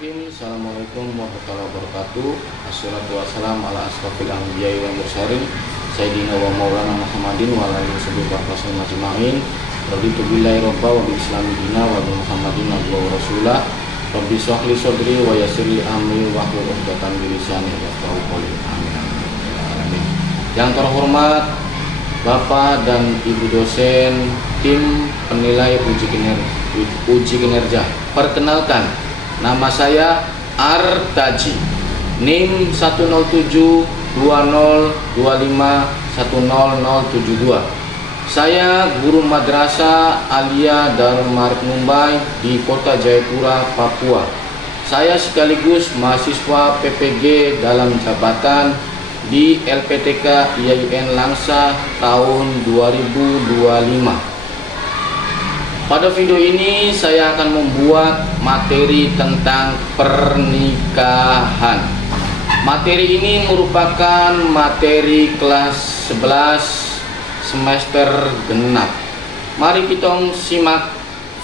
Bismillahirrahmanirrahim. Assalamualaikum warahmatullahi wabarakatuh. Assalatu wassalamu ala asrofil anbiya'i wal mursalin Sayyidina wa maulana Muhammadin wa ala alihi wasallam ajma'in. Raditu billahi robba wa bil islami dina wa bi Muhammadin nabiyya wa rasulah. Rabbi shrah li sadri wa yassir li amri wahlul 'uqdatam min lisani yafqahu qawli. Amin. Yang terhormat Bapak dan Ibu dosen tim penilai uji kinerja. Perkenalkan, nama saya Artaji, NIM 1072025100072. Saya guru madrasah Alia Darul Ma'arif Mumbai di Kota Jayapura, Papua. Saya sekaligus mahasiswa PPG dalam jabatan di LPTK IAIN Langsa tahun 2025. Pada video ini saya akan membuat materi tentang pernikahan. Materi ini merupakan materi kelas 11 semester genap. Mari kita simak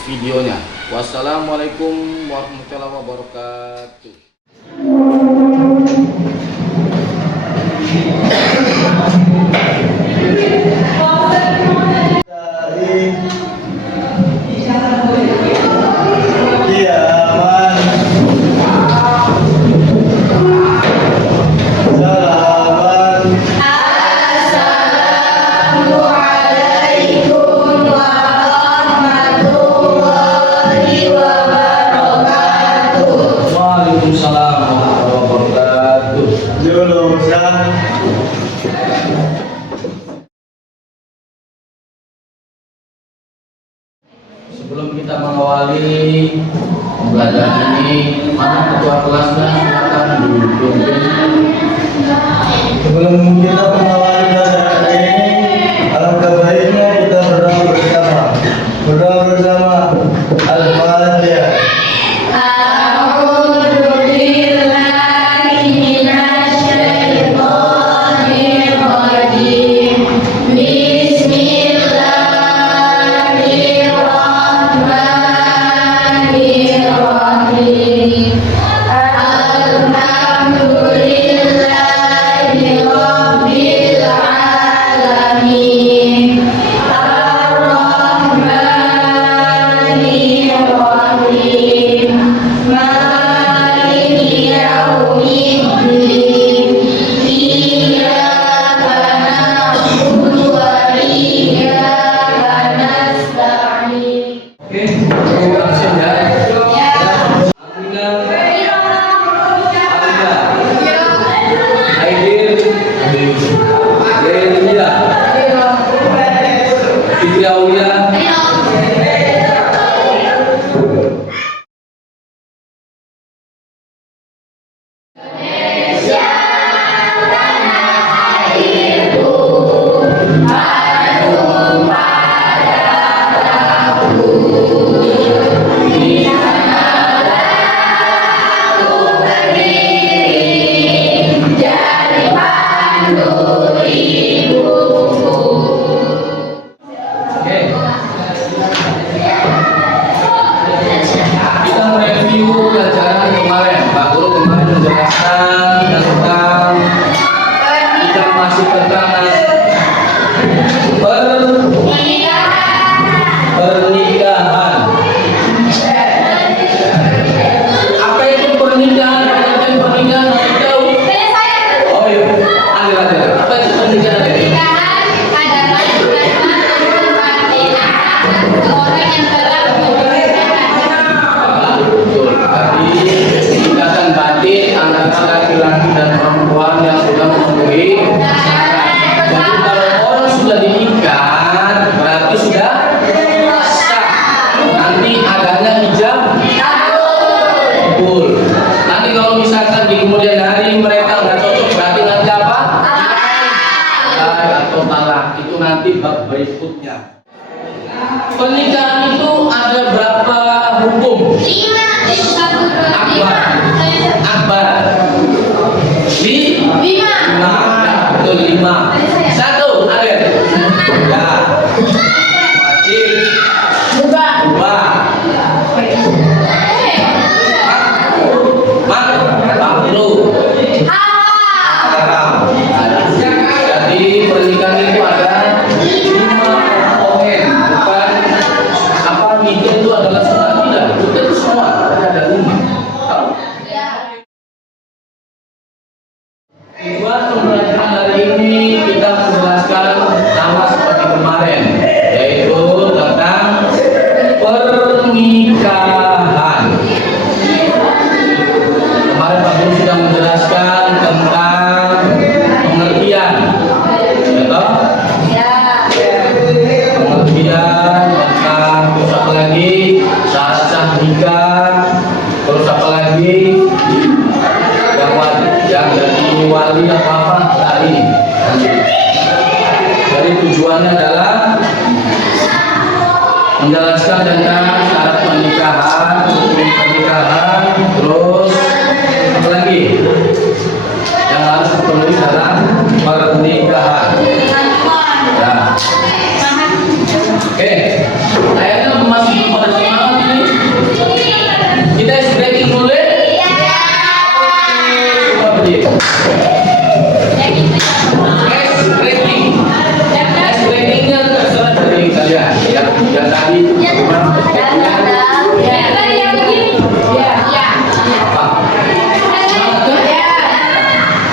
videonya. Wassalamualaikum warahmatullahi wabarakatuh. Sebelum kita mengawali pembelajaran ini, mana ketua kelasnya silakan duduk. Sebelum kita mengawali pelajaran ini, alangkah baiknya kita berdoa bersama. Berdoa bersama. Al-Fatihah.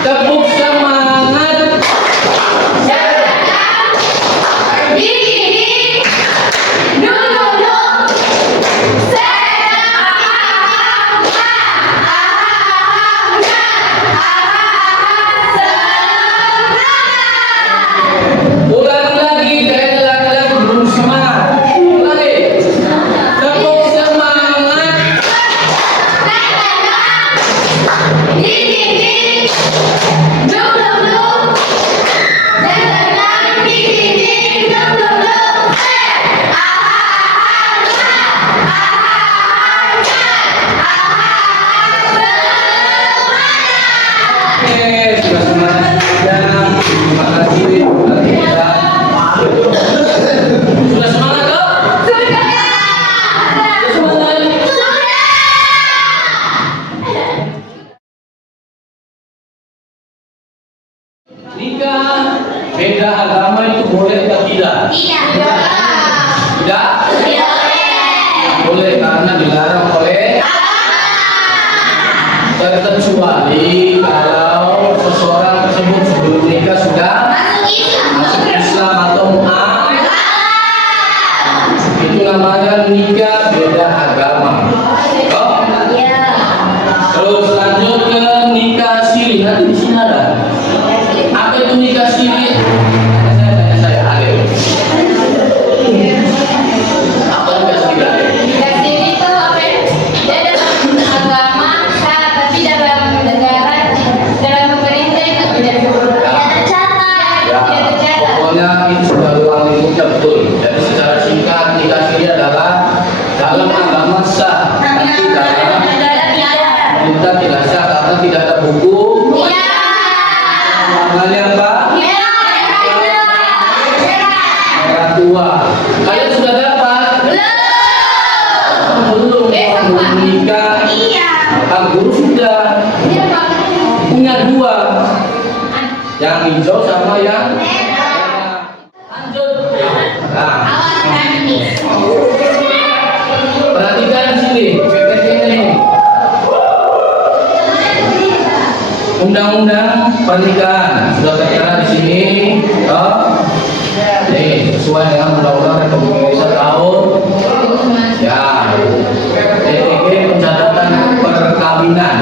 Tepuk semangat. Ulang lagi, kayak laki-laki belum semangat. Lagi. Tepuk semangat. Oke, sudah semangat ya. Terima kasih. Sudah semangat kok? Sudah semangat. Nikah beda agama itu boleh atau tidak? Tidak? Boleh karena dilarang oleh terkecuali kalau seseorang tersebut sebelum nikah sudah masuk Islam atau mu'ah, itu namanya nikah beda agama. Oh? Terus lanjut ke nikah siri. Nanti di sini ada. Apa itu nikah siri? Saya ada. Apa nikah siri? Pokoknya itu sudah ulang betul. Jadi secara singkat nikah siri adalah dalam agama sah, tapi dalam kita tidak sah karena tidak ada hukum. Maknanya apa? Merah tua. Kalian sudah dapat? Belum. Belum menikah. Pak Guru sudah punya dua, yang hijau sama yang lanjut. Nah, perhatikan sini, PPT ini. Undang-undang pernikahan sudah tertera di sini. Nih, sesuai dengan Undang-Undang Republik Indonesia tahun DPG pencatatan perkawinan.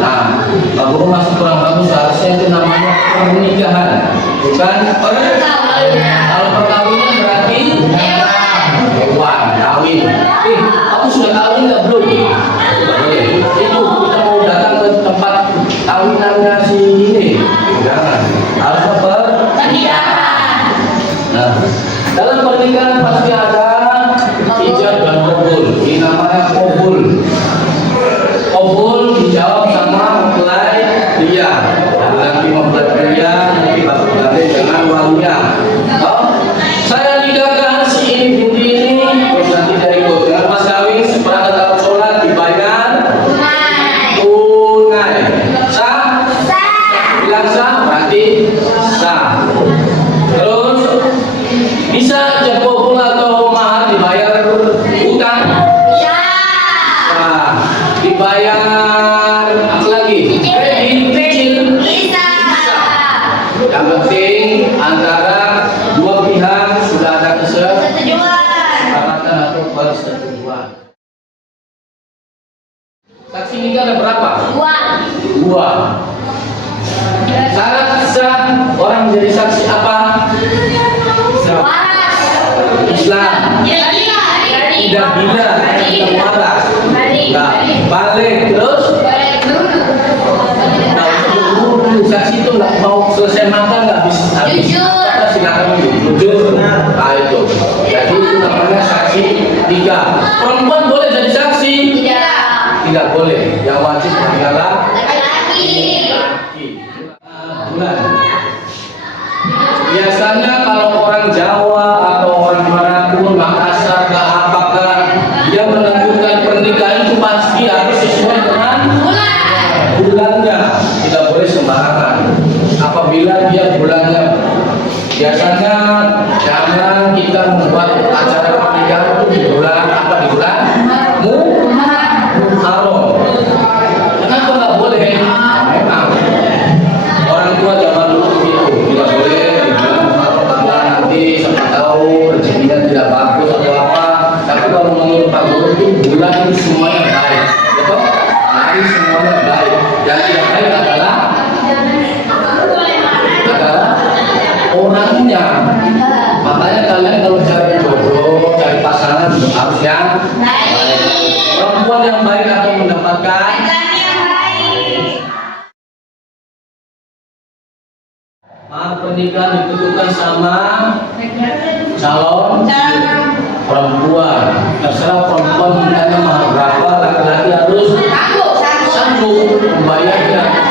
Nah, Pak Guru masih kurang bagus, seharusnya itu namanya pernikahan, bukan perkawinan. Kalau perkawinan berarti hewan, kawin. Aku sudah kawin nggak belum? Boleh. Itu kita mau datang ke tempat kawinannya si ini. Jangan. Harus pernikahan. Nah, dalam pernikahan pasti ada ijab dan qabul. Ini namanya qabul. Qabul dijawab sama mempelai pria. Laki mempelai pria, nanti bapak berganti dengan walinya. Saya nikahkan si ini binti ini, terus nanti dari ikut dengan mas kawin seperangkat alat sholat dibayar tunai. Sah? Bilang sah, berarti sah. Terus bisa ijab qabul atau mahar dibayar utang? Nah, dibayar apa lagi? Kredit kecil? Bisa. Yang penting antara dua pihak sudah ada kesepakatan atau persetujuan. Saksi nikah ada berapa? Dua. Syarat sah orang menjadi saksi apa? Islam. Tidak gila, tidak waras. Nah, balik terus. Nah, untuk saksi itu nggak mau selesai makan nggak habis. Kita silakan jujur. Nah itu. Jadi itu namanya saksi nikah. Perempuan boleh jadi saksi? Tidak boleh. Yang wajib adalah laki. Bulan. Biasanya kalau orang Jawa atau orang manapun Makassar ke apakah dia menentukan pernikahan itu pasti harus sesuai dengan bulannya, tidak boleh sembarangan. Apabila dia bulannya, biasanya jangan kita membuat acara pernikahan yang baik. Perempuan yang baik akan mendapatkan mahar pernikahan ditentukan sama calon perempuan. Terserah perempuan mintanya mahar berapa, laki-laki harus sanggup membayarnya.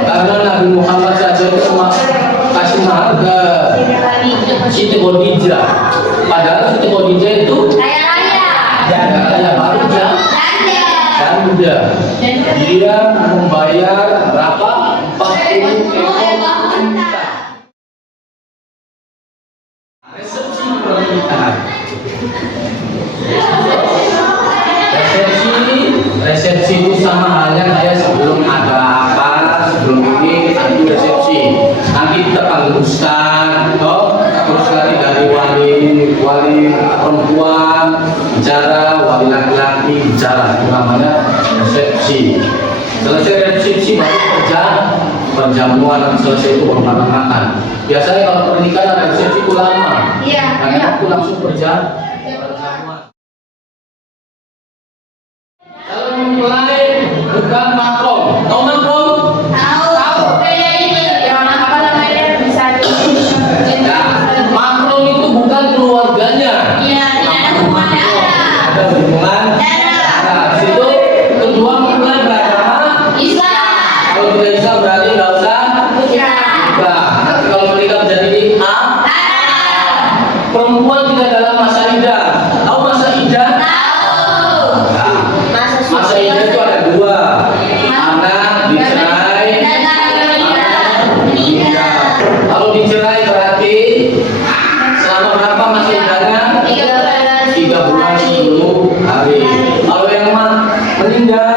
Karena Nabi Muhammad saja itu kasih mahar ke Siti Khadijah. Padahal Siti Khadijah itu kaya baru janda. Dia membayar berapa? 40 ekor unta. Resepsi pernikahan. Resepsi itu sama halnya kayak sebelum ada apa, sebelum ini ada resepsi. Nanti kita panggil ustaz, terus nanti dari wali perempuan bicara, wali laki-laki bicara, itu namanya resepsi. Selesai resepsi baru perjamuan, selesai itu baru makan. Biasanya kalau pernikahan ada resepsi itu lama, karena aku langsung perjamuan. Kalau memulai bukan makrom, tahu makrom? Tahu. Makrom itu bukan keluarganya. Ada hubungan. Nah, situ kedua mempelai beragama Islam. Kalau tidak Islam berarti nggak usah nikah. Kalau menikah menjadi perempuan tidak dalam masa iddah. Tahu masa iddah? Masa iddah itu ada dua, anak dicerai, menikah. Kalau dicerai berarti selama berapa masa iddahnya? 3 bulan 10 hari. Kalau yang meninggal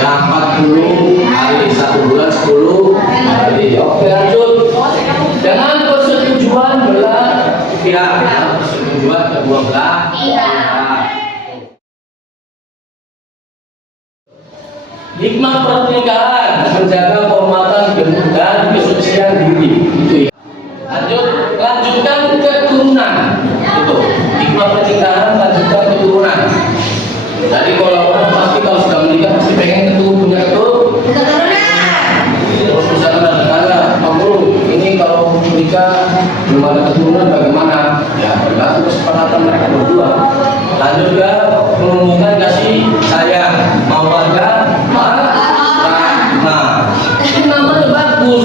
ya 40 hari, 1 bulan 10 hari. Oke, lanjut. Dengan persetujuan belah pihak, persetujuan kedua belah pihak. Hikmah pernikahan menjaga kehormatan dan kesucian diri. Itu ya. Lanjutkan keturunan. Itu hikmah pernikahan, lanjutkan keturunan. Jadi kalau orang pasti kalau sudah menikah pasti pengen punya keturunan. Terus misalnya ada kamu ini kalau menikah belum ada keturunan bagaimana? Ya tergantung kesepakatan mereka berdua. Lanjut ke mengumumkan kasih sayang, mau warga rahmah. Ini namanya bagus.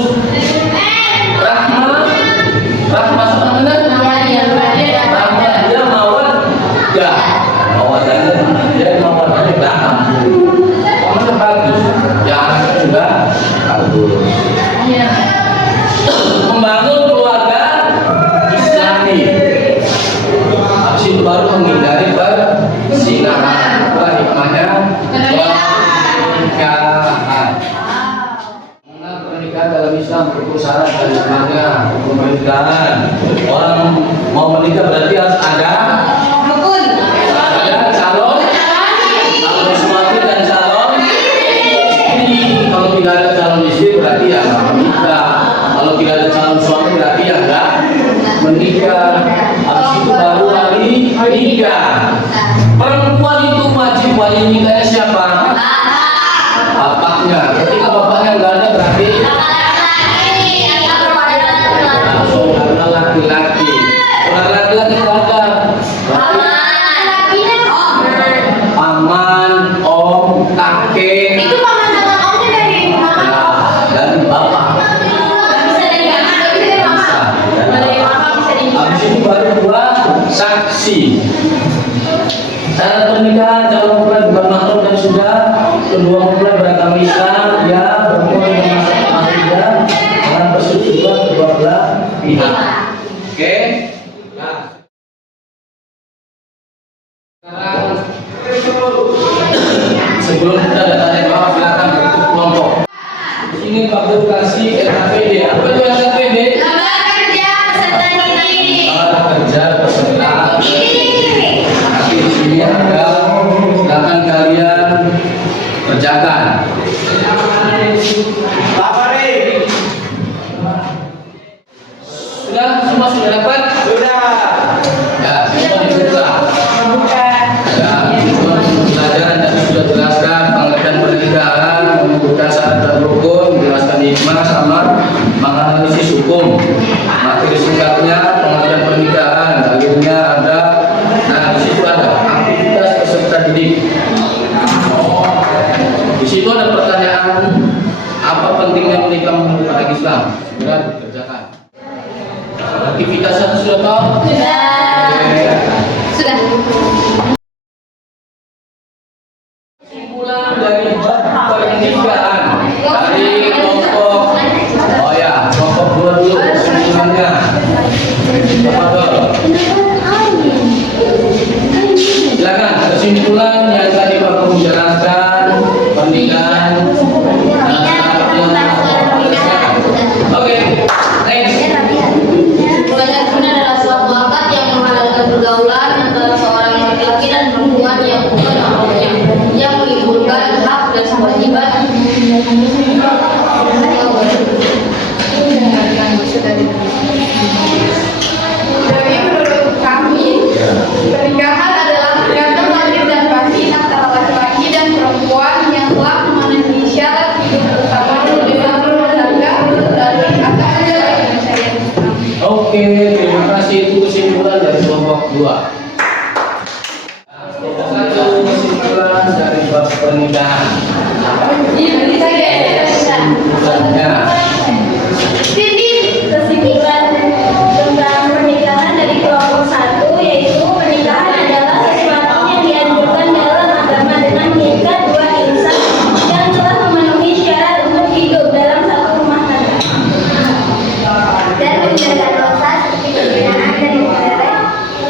Rahmah sebenarnya rahmah dia mawar ya mawadahnya dia mawadahnya belakang. Namanya bagus. Ya anaknya juga bagus. Membangun keluarga Islami. Habis itu baru menghindari perzinahan. Itulah hikmahnya pernikahan. Pernikahan dalam Islam berukur syarat dan hikmahnya. Pernikahan orang mau menikah berarti harus ada calon suami dan calon istri. Kalau tidak ada calon istri berarti ya nggak menikah. Kalau tidak ada calon suami berarti ya nggak menikah. Habis itu baru wali nikah. Perempuan itu wajib wali nikahnya siapa? Bapaknya. Ketika bapaknya nggak ada berarti saudara laki-laki. Saudara laki-laki ada paman, om, kakek. Itu paman sama omnya dari bapak. Habis itu baru dua saksi. Syarat pernikahan calon mempelai bukan mahram dan sudah kedua mempelai beragama Islam ya bermula dengan masa iddah dengan persetujuan kedua belah pihak. Oke. Nah. Sekarang sebelum kita tanya jawab silakan bentuk kelompok. Ini publikasi LKPD. Apa itu LKPD? Kerja peserta. Nanti di sini ada, silakan kalian kerjakan. Apa nih? Sudah semua sudah dapat? Sudah. Ya, semua dibuka. toh? Sudah. Kesimpulan dari bab pernikahan dari kelompok kelompok 2 dulu kesimpulannya. Silakan kesimpulan yang tadi Bapak menjelaskan pernikahan. Oke, next. Kesimpulannya adalah suatu akad yang menghalalkan pergaulan antara seorang laki-laki dan perempuan yang bukan mahramnya, yang menimbulkan hak dan kewajiban. Jadi menurut kami, pernikahan adalah ikatan lahir dan batin antara laki-laki dan perempuan yang telah memenuhi syarat hidup bersama dengan berkeluarga dari akad syariat Islam. Oke, terima kasih. Itu kesimpulan dari kelompok 2. Kelompok 1 kesimpulan dari bab pernikahan. Kesimpulannya. Kesimpulan tentang pernikahan dari kelompok 1 yaitu pernikahan adalah sesuatu yang dianjurkan dalam agama dengan mengikat dua insan yang telah memenuhi syarat untuk hidup dalam satu rumah tangga dan menjaga dosa seperti perzinahan dan memelihara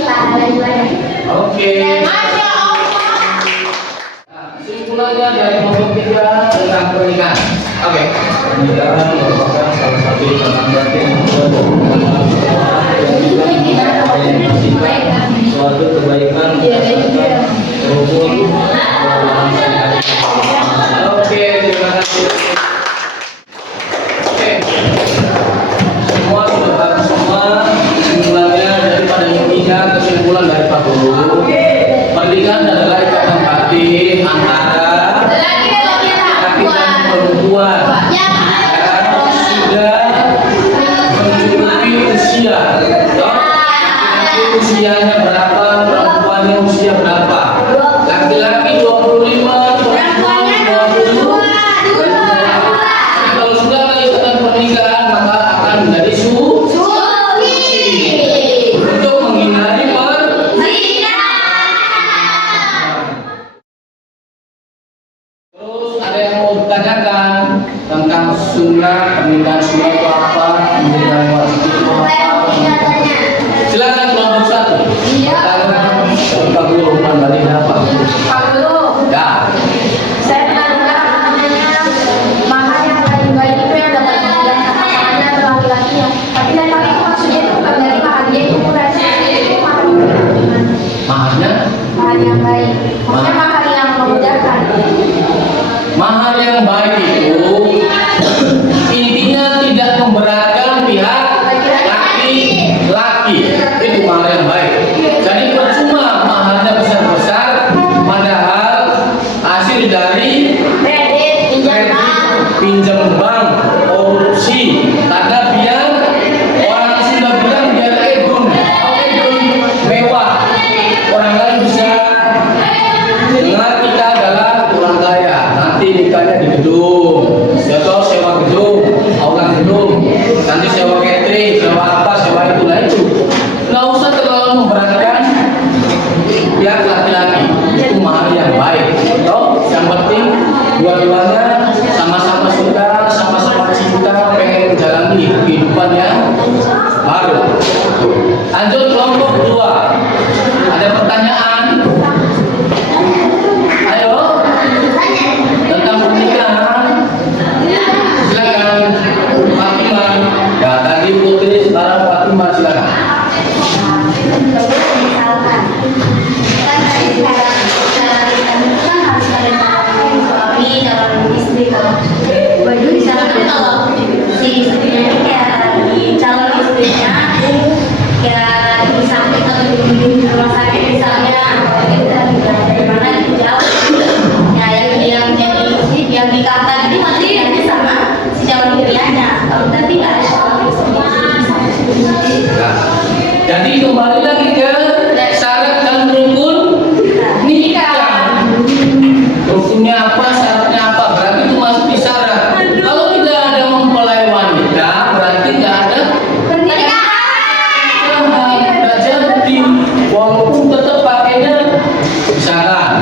pahala ibadah. Oke. Kesimpulannya dari kelompok 3 tentang pernikahan. Oke. Pernikahan merupakan salah satu ikatan batin suatu kebaikan rukun. Oke, terima kasih. Oke. Semua sudah paham semua kesimpulannya daripada intinya kesimpulan dari Pak Guru. Pernikahan adalah ikatan batin antara laki dan perempuan yang sudah mencukupi usia. Laki-laki usianya berapa, perempuannya usia berapa? Laki-laki 25, perempuan 20. Kalau sudah ada ikatan pernikahan maka akan menjadi suci untuk menghindari Terus ada yang mau ditanyakan tentang sunnah pernikahan sunnah itu apa, pernikahan wajib itu apa? Silakan kelompok 1. Pertanyaan Pak Guru kembali apa? Pak Guru, Ya. saya pernah dengar namanya mahar yang paling baik itu yang dapat menjalankan pasangannya atau laki-lakinya. Tapi saya tahu itu maksudnya itu bukan dari mahar, dia itu kurasi itu mahar yang bagaimana? Maharnya? Mahar yang baik. Maksudnya mahar yang memudahkan. Mahar yang baik itu intinya tidak memberatkan pihak laki-laki. Itu mahar yang baik. Jadi percuma maharnya besar-besar padahal hasil dari Kredit, pinjam bank, korupsi, karena biar orang sudah bilang biar egon mewah, orang lain bisa dengar kita adalah orang kaya. Nanti nikahnya di gedung, atau sewa gedung, aula gedung, nanti sewa catering, sewa apa, sewa itu lah itu. Nggak usah terlalu memberatkan pihak laki-laki. Itu mahar yang baik. Toh, yang penting dua-duanya sama-sama suka, sama-sama cinta, pengen menjalani kehidupan yang baru. Lanjut kelompok 2. Ada pertanyaan? Ayo. Tentang pernikahan. Silakan. Fatimah. Ya, tadi Putri, sekarang Fatimah, silakan. Misalkan kan tadi sekarang cara kita kan harus ada calon suami, calon istri.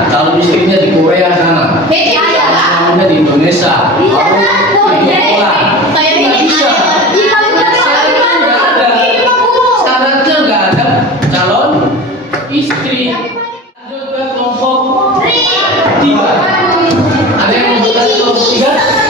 calon istrinya di Korea sana, suaminya di Indonesia, lalu sekolah. Nggak bisa. Syaratnya nggak ada calon istri. Lanjut ke kelompok 3. Ada yang mau kelompok 3?